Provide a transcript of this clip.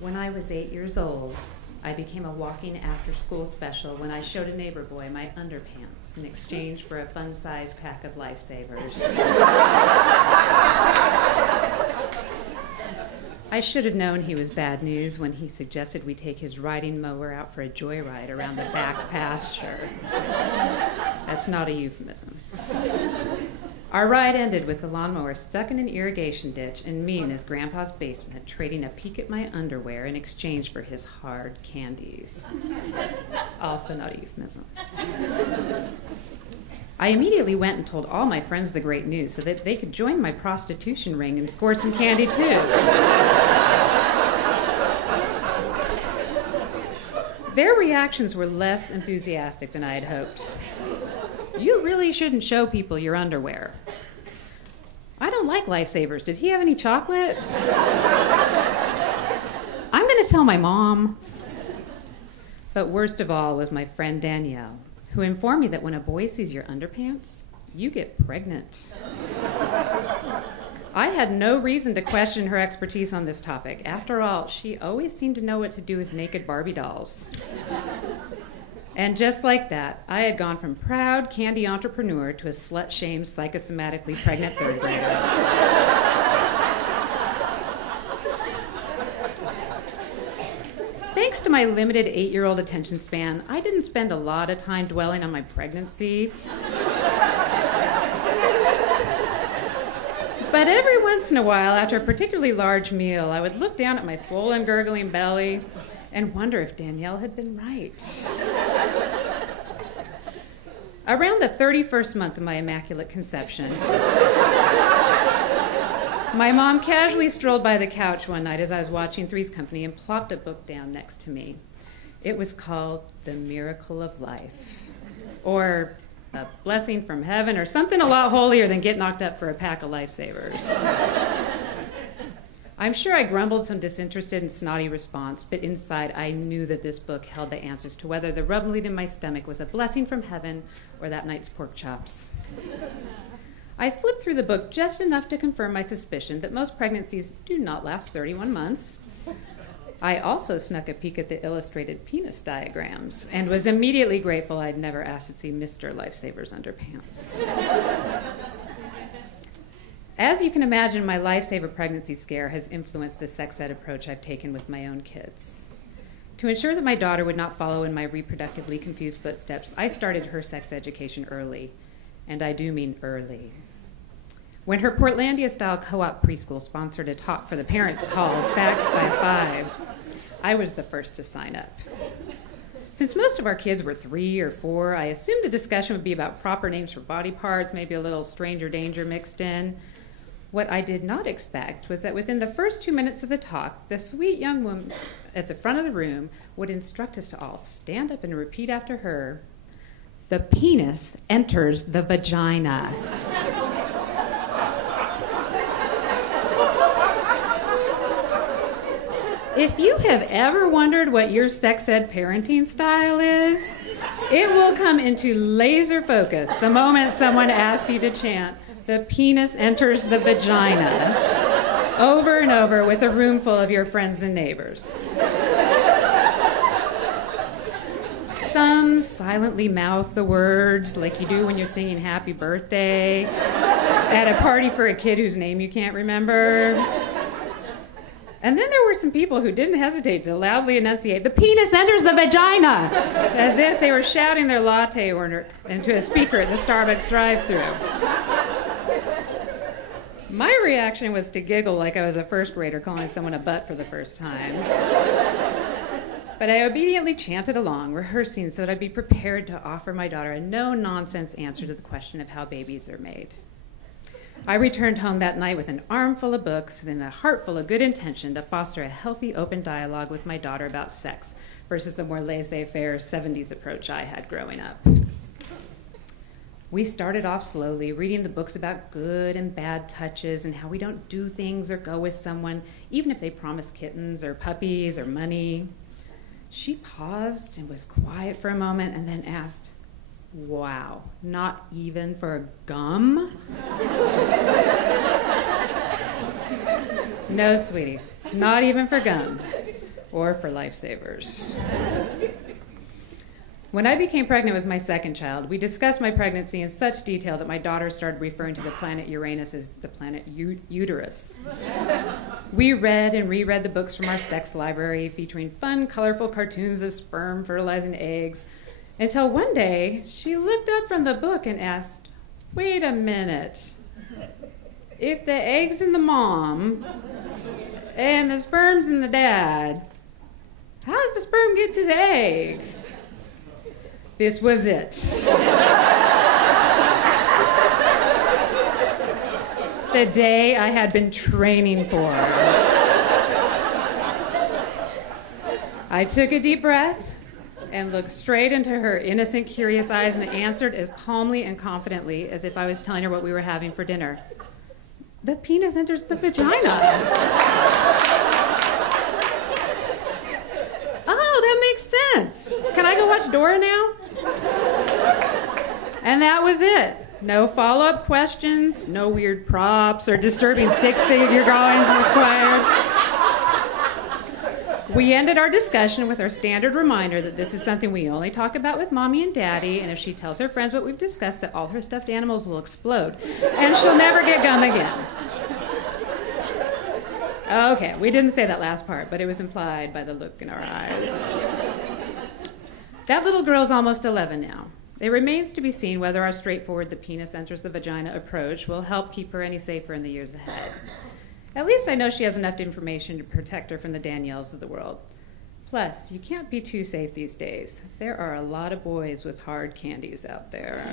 When I was 8 years old, I became a walking after-school special when I showed a neighbor boy my underpants in exchange for a fun-sized pack of Lifesavers. I should have known he was bad news when he suggested we take his riding mower out for a joyride around the back pasture. That's not a euphemism. Our ride ended with the lawnmower stuck in an irrigation ditch and me in his grandpa's basement trading a peek at my underwear in exchange for his hard candies. Also not a euphemism. I immediately went and told all my friends the great news so that they could join my prostitution ring and score some candy too. Their reactions were less enthusiastic than I had hoped. You really shouldn't show people your underwear. I don't like Lifesavers. Did he have any chocolate? I'm going to tell my mom. But worst of all was my friend Danielle, who informed me that when a boy sees your underpants, you get pregnant. I had no reason to question her expertise on this topic. After all, she always seemed to know what to do with naked Barbie dolls. And just like that, I had gone from proud candy entrepreneur to a slut-shamed, psychosomatically pregnant third grader. Thanks to my limited 8-year-old attention span, I didn't spend a lot of time dwelling on my pregnancy. But every once in a while, after a particularly large meal, I would look down at my swollen, gurgling belly and wonder if Danielle had been right. Around the 31st month of my immaculate conception, my mom casually strolled by the couch one night as I was watching Three's Company and plopped a book down next to me. It was called The Miracle of Life, or A Blessing from Heaven, or something a lot holier than get knocked up for a pack of Lifesavers. I'm sure I grumbled some disinterested and snotty response, but inside I knew that this book held the answers to whether the rumbling in my stomach was a blessing from heaven or that night's pork chops. I flipped through the book just enough to confirm my suspicion that most pregnancies do not last 31 months. I also snuck a peek at the illustrated penis diagrams and was immediately grateful I'd never asked to see Mr. Lifesaver's underpants. As you can imagine, my Lifesaver pregnancy scare has influenced the sex ed approach I've taken with my own kids. To ensure that my daughter would not follow in my reproductively confused footsteps, I started her sex education early, and I do mean early. When her Portlandia-style co-op preschool sponsored a talk for the parents called Facts by Five, I was the first to sign up. Since most of our kids were 3 or 4, I assumed the discussion would be about proper names for body parts, maybe a little stranger danger mixed in. What I did not expect was that within the first 2 minutes of the talk, the sweet young woman at the front of the room would instruct us to all stand up and repeat after her, "The penis enters the vagina." If you have ever wondered what your sex ed parenting style is, it will come into laser focus the moment someone asks you to chant, "The penis enters the vagina," over and over with a room full of your friends and neighbors. Some silently mouth the words like you do when you're singing happy birthday at a party for a kid whose name you can't remember. And then there were some people who didn't hesitate to loudly enunciate, "The penis enters the vagina," as if they were shouting their latte order into a speaker at the Starbucks drive-thru. My reaction was to giggle like I was a first grader calling someone a butt for the first time. But I obediently chanted along, rehearsing so that I'd be prepared to offer my daughter a no-nonsense answer to the question of how babies are made. I returned home that night with an armful of books and a heart full of good intention to foster a healthy, open dialogue with my daughter about sex versus the more laissez-faire 70s approach I had growing up. We started off slowly, reading the books about good and bad touches and how we don't do things or go with someone, even if they promise kittens or puppies or money. She paused and was quiet for a moment and then asked, "Wow, not even for gum?" "No, sweetie, not even for gum. or for lifesavers. When I became pregnant with my second child, we discussed my pregnancy in such detail that my daughter started referring to the planet Uranus as the planet uterus. We read and reread the books from our sex library featuring fun, colorful cartoons of sperm fertilizing eggs, until one day she looked up from the book and asked, "Wait a minute. If the egg's in the mom and the sperm's in the dad, how does the sperm get to the egg?" This was it. The day I had been training for. I took a deep breath and looked straight into her innocent, curious eyes and answered as calmly and confidently as if I was telling her what we were having for dinner. The penis enters the vagina. Oh, that makes sense. Can I go watch Dora now? And that was it. No follow-up questions, no weird props or disturbing stick figure drawings required. We ended our discussion with our standard reminder that this is something we only talk about with Mommy and Daddy, and if she tells her friends what we've discussed, that all her stuffed animals will explode, and she'll never get gum again. Okay, we didn't say that last part, but it was implied by the look in our eyes. That little girl's almost 11 now. It remains to be seen whether our straightforward "the penis enters the vagina" approach will help keep her any safer in the years ahead. At least I know she has enough information to protect her from the Danielles of the world. Plus, you can't be too safe these days. There are a lot of boys with hard candies out there.